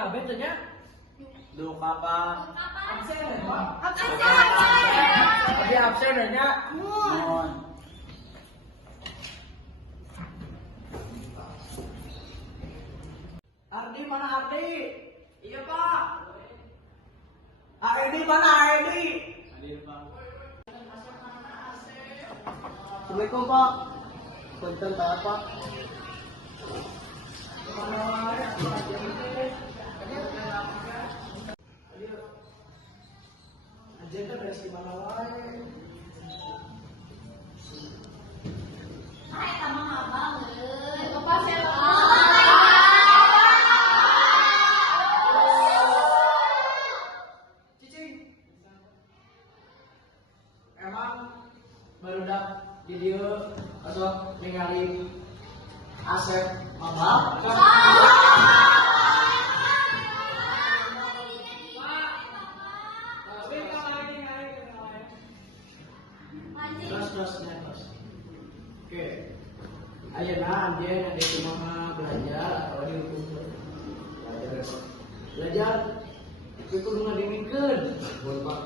kabeh teh nya. Duh Papa. Absen ya, Pak. Absen. Tapi absen ya nya. Mohon. Ardi mana Ardi? Iya Pak. Ardi mana Ardi? Hadir Pak. Assalamualaikum Pak. Punten Pak Pak. Agenda beres di mana wae? Hai, tamang abang euy. Bapak saya. Cicing. Emang barudak di dieu atau ningali Asep Mama? Terus. Oke. Ayeuna amjeun ada kumaha belajar atau di belajar itu kudu ngadengikeun. Boleh Pak.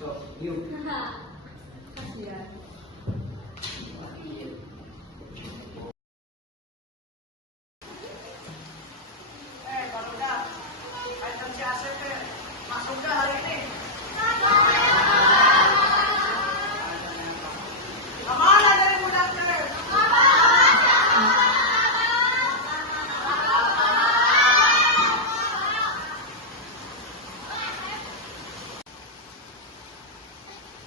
Sok, yuk. Kasihan. Barudak. Item si Asep teh masuk ke hari ini. Kemana dari budak teh?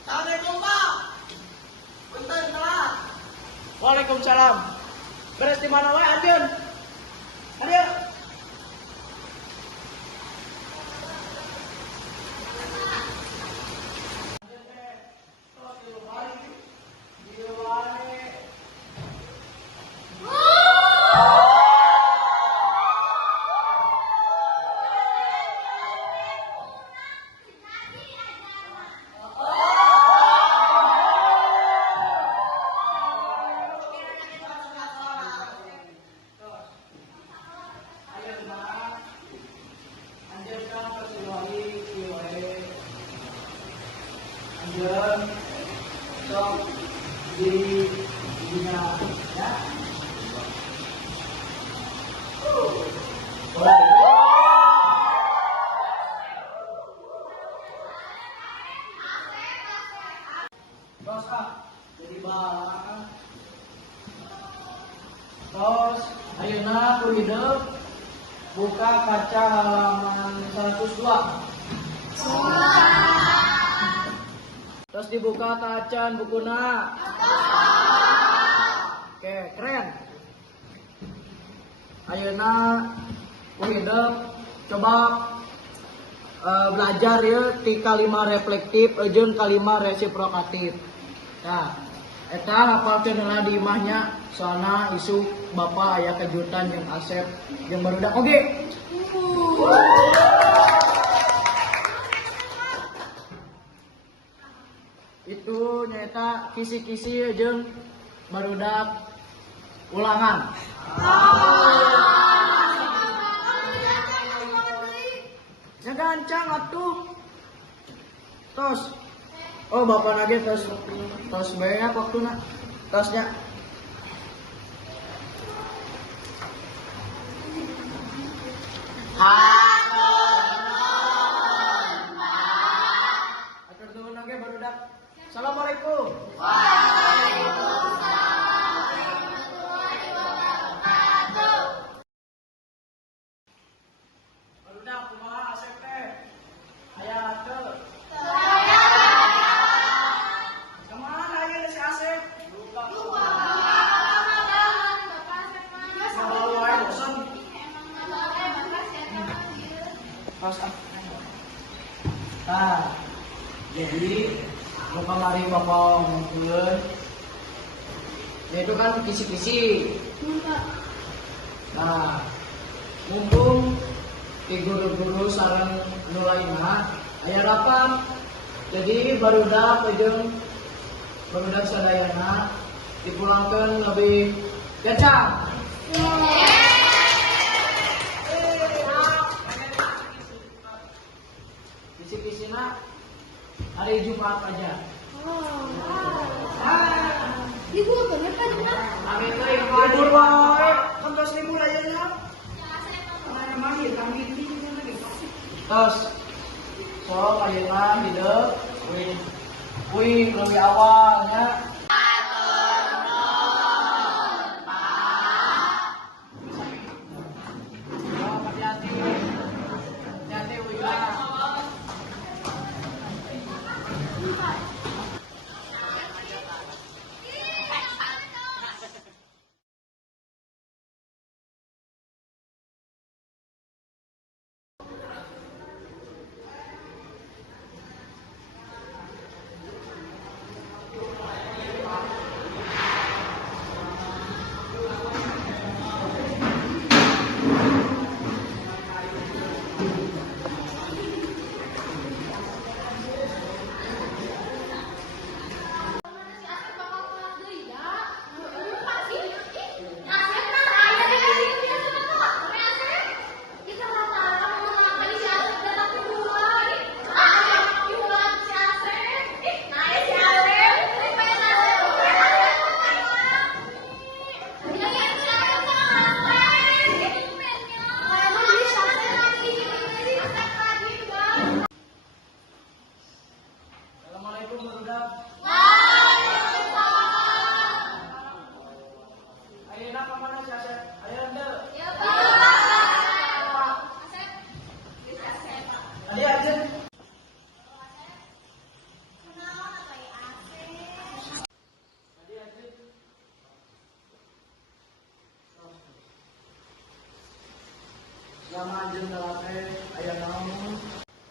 Assalamualaikum Pak. Punten Pak. Waalaikumsalam. Beres di mana wae Arjun? Ayo. Anjir, sok di dunia ya. Terus jadi bahan. Terus ayeuna ku hidup buka kaca halaman 102. Terus dibuka tacan bukuna. Oke, keren. Ayeuna ku hidup coba belajar ya ti kalimat reflektif jeung kalimat resiprokatif. Nah, eta hafalkeun heula di imahnya soalna isu Bapak aya kejutan jeung Asep jeung barudak oge. Itu nyata kisi-kisi jeung barudak ulangan. Ya gancang atuh. Tos. Oh bapak lagi tos banyak waktuna. Tosnya. Atur nuhun lagi barudak. Assalamualaikum. Barudak kumaha Asep teh? Aya teu? Kemana aya si Asep? Sabawa wae bosan. Pas Nah, jadi mau kemari bapak ngomongkeun. Ya itu kan kisi-kisi. Nah, mumpung di guru-guru sareng nu lainna aya rapat. Jadi barudak jeung barudak sadayana dipulangkeun lebih kencang. Hari Jumat aja. Ibu bener kan Jumat? Kami tuh yang Libur wae, kan tos libur aja ya. Terus, so ayeuna hidup, wih lebih awalnya. Hati-hati, hati-hati wih lah. Assalamualaikum budak. Ayeuna ka mana si Asep? Ayo ndeu. Adi aja. Lama anjeun telat teh aya naon?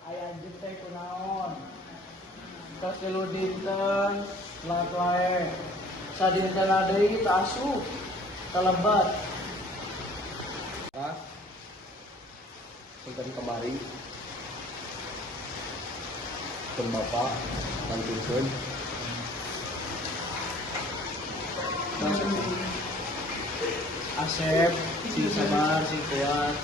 Aya anjeun teh kunaon? Tos tilu dinten telat wae. Sadinten deui teu asuh. Telebat. Pak, sebentar kemari pun bapak lantunkeun Asep, si sabar, si kuat.